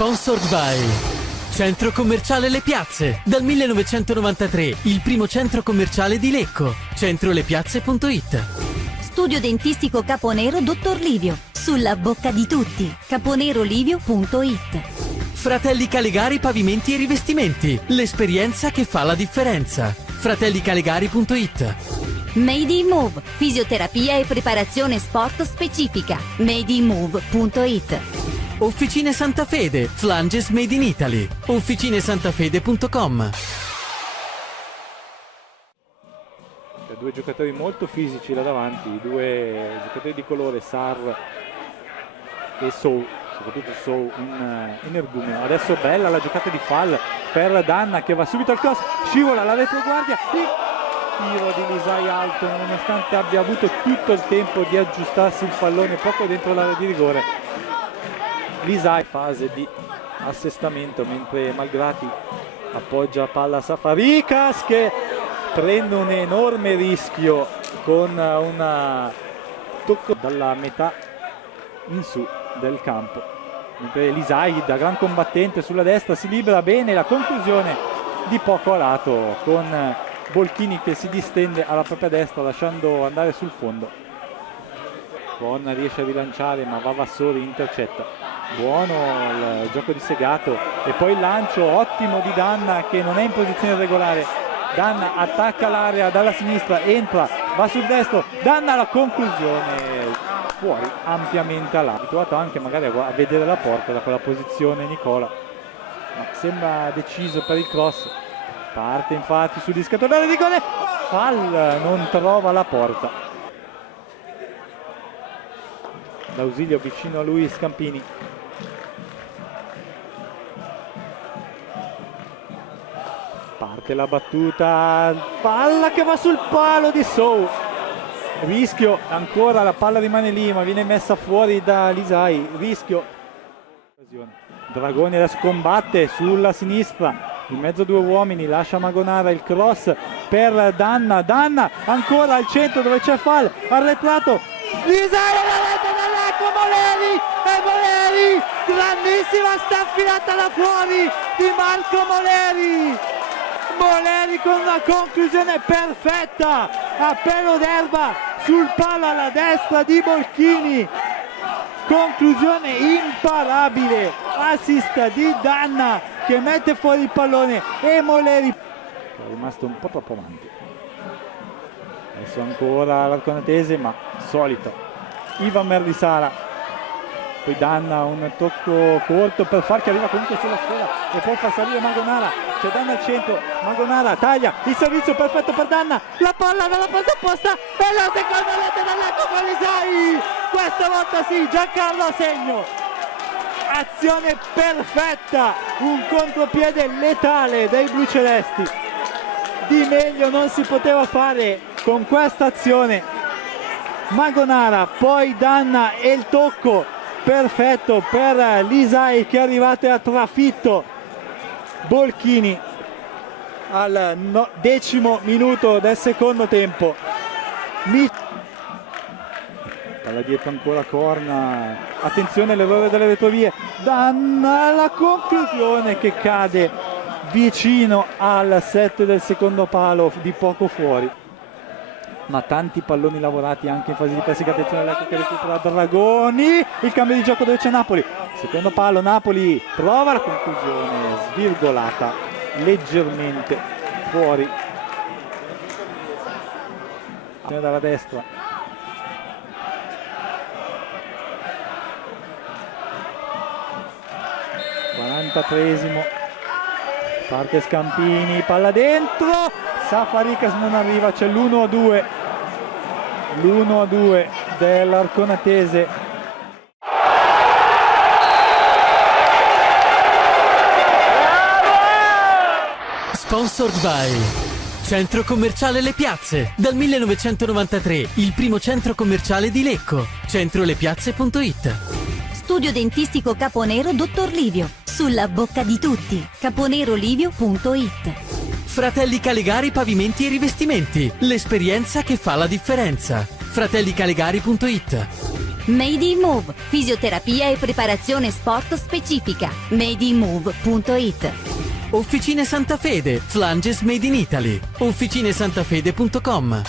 Sponsored by Centro Commerciale Le Piazze. Dal 1993 il primo centro commerciale di Lecco. Centrolepiazze.it. Studio dentistico Caponero Dottor Livio. Sulla bocca di tutti. caponerolivio.it. Fratelli Calegari Pavimenti e Rivestimenti. L'esperienza che fa la differenza. fratellicalegari.it. Made in Move. Fisioterapia e preparazione sport specifica. madeinmove.it. Officine Santa Fede, Flanges Made in Italy. officinesantafede.com. Due giocatori molto fisici là davanti, due giocatori di colore, Sar e Sou, soprattutto Sou in energumeno. Adesso bella la giocata di Fall per Danna che va subito al cross, scivola la retroguardia, il tiro di Lisai alto nonostante abbia avuto tutto il tempo di aggiustarsi il pallone poco dentro l'area di rigore. Lisai fase di assestamento mentre Malgrati appoggia palla a Safarikas che prende un enorme rischio con un tocco dalla metà in su del campo, mentre Lisai da gran combattente sulla destra si libera bene, la conclusione di poco a lato con Bolchini che si distende alla propria destra lasciando andare sul fondo. Corna riesce a rilanciare ma va Vassori, intercetta. Buono il gioco di Segato e poi il lancio ottimo di Danna che non è in posizione regolare. Danna attacca l'area dalla sinistra, entra, va sul destro, Danna la conclusione fuori ampiamente a là. Abituato anche magari a vedere la porta da quella posizione Nicola, ma sembra deciso per il cross. Parte infatti sul riscattatore di rigore, Fall non trova la porta. D'ausilio vicino a lui Scampini. Parte la battuta, palla che va sul palo di Sou, rischio ancora, la palla rimane lì ma viene messa fuori da Lisai, rischio. Dragoni adesso combatte sulla sinistra, in mezzo a due uomini, lascia Magonara, il cross per Danna, Danna ancora al centro dove c'è Fall, arretrato, Lisai alla rete dall'Ecco, Moleri e Moleri, grandissima staffilata da fuori di Marco Moleri. Moleri con una conclusione perfetta a pelo d'erba sul palo alla destra di Bolchini, conclusione imparabile, assist di Danna che mette fuori il pallone e Moleri che è rimasto un po' troppo avanti. Adesso ancora l'Arconatese ma solito Ivan Merdisara, poi Danna un tocco corto per Far che arriva comunque sulla sfera e poi fa salire Magonara, c'è Danna al centro, Magonara taglia, il servizio perfetto per Danna, la palla dalla porta opposta e la seconda rete dall'Ecco con Lisai, questa volta sì, Giancarlo a segno, azione perfetta, un contropiede letale dei blucelesti, di meglio non si poteva fare con questa azione. Magonara, poi Danna e il tocco perfetto per Lisai che arrivate a trafitto Bolchini al 10° minuto del secondo tempo. Palla dietro ancora Corna, attenzione all'errore delle retrovie, Danna la conclusione che cade vicino al 7 del secondo palo di poco fuori. Ma tanti palloni lavorati anche in fase di pressing, attenzione all'Ecco che recupera Dragoni, il cambio di gioco dove c'è Napoli, secondo palo Napoli prova la conclusione svirgolata leggermente fuori dalla destra. (43esimo) parte Scampini, palla dentro, Safarikas non arriva, c'è l'1-2 dell'Arconatese. Sponsored by Centro Commerciale Le Piazze. Dal 1993 il primo centro commerciale di Lecco. Centrolepiazze.it. Studio dentistico Caponero Dottor Livio. Sulla bocca di tutti. caponerolivio.it. Fratelli Calegari Pavimenti e Rivestimenti. L'esperienza che fa la differenza. fratellicalegari.it. Made in Move, fisioterapia e preparazione sport specifica. madeinmove.it. Officine Santa Fede, flanges made in Italy. officinesantafede.com.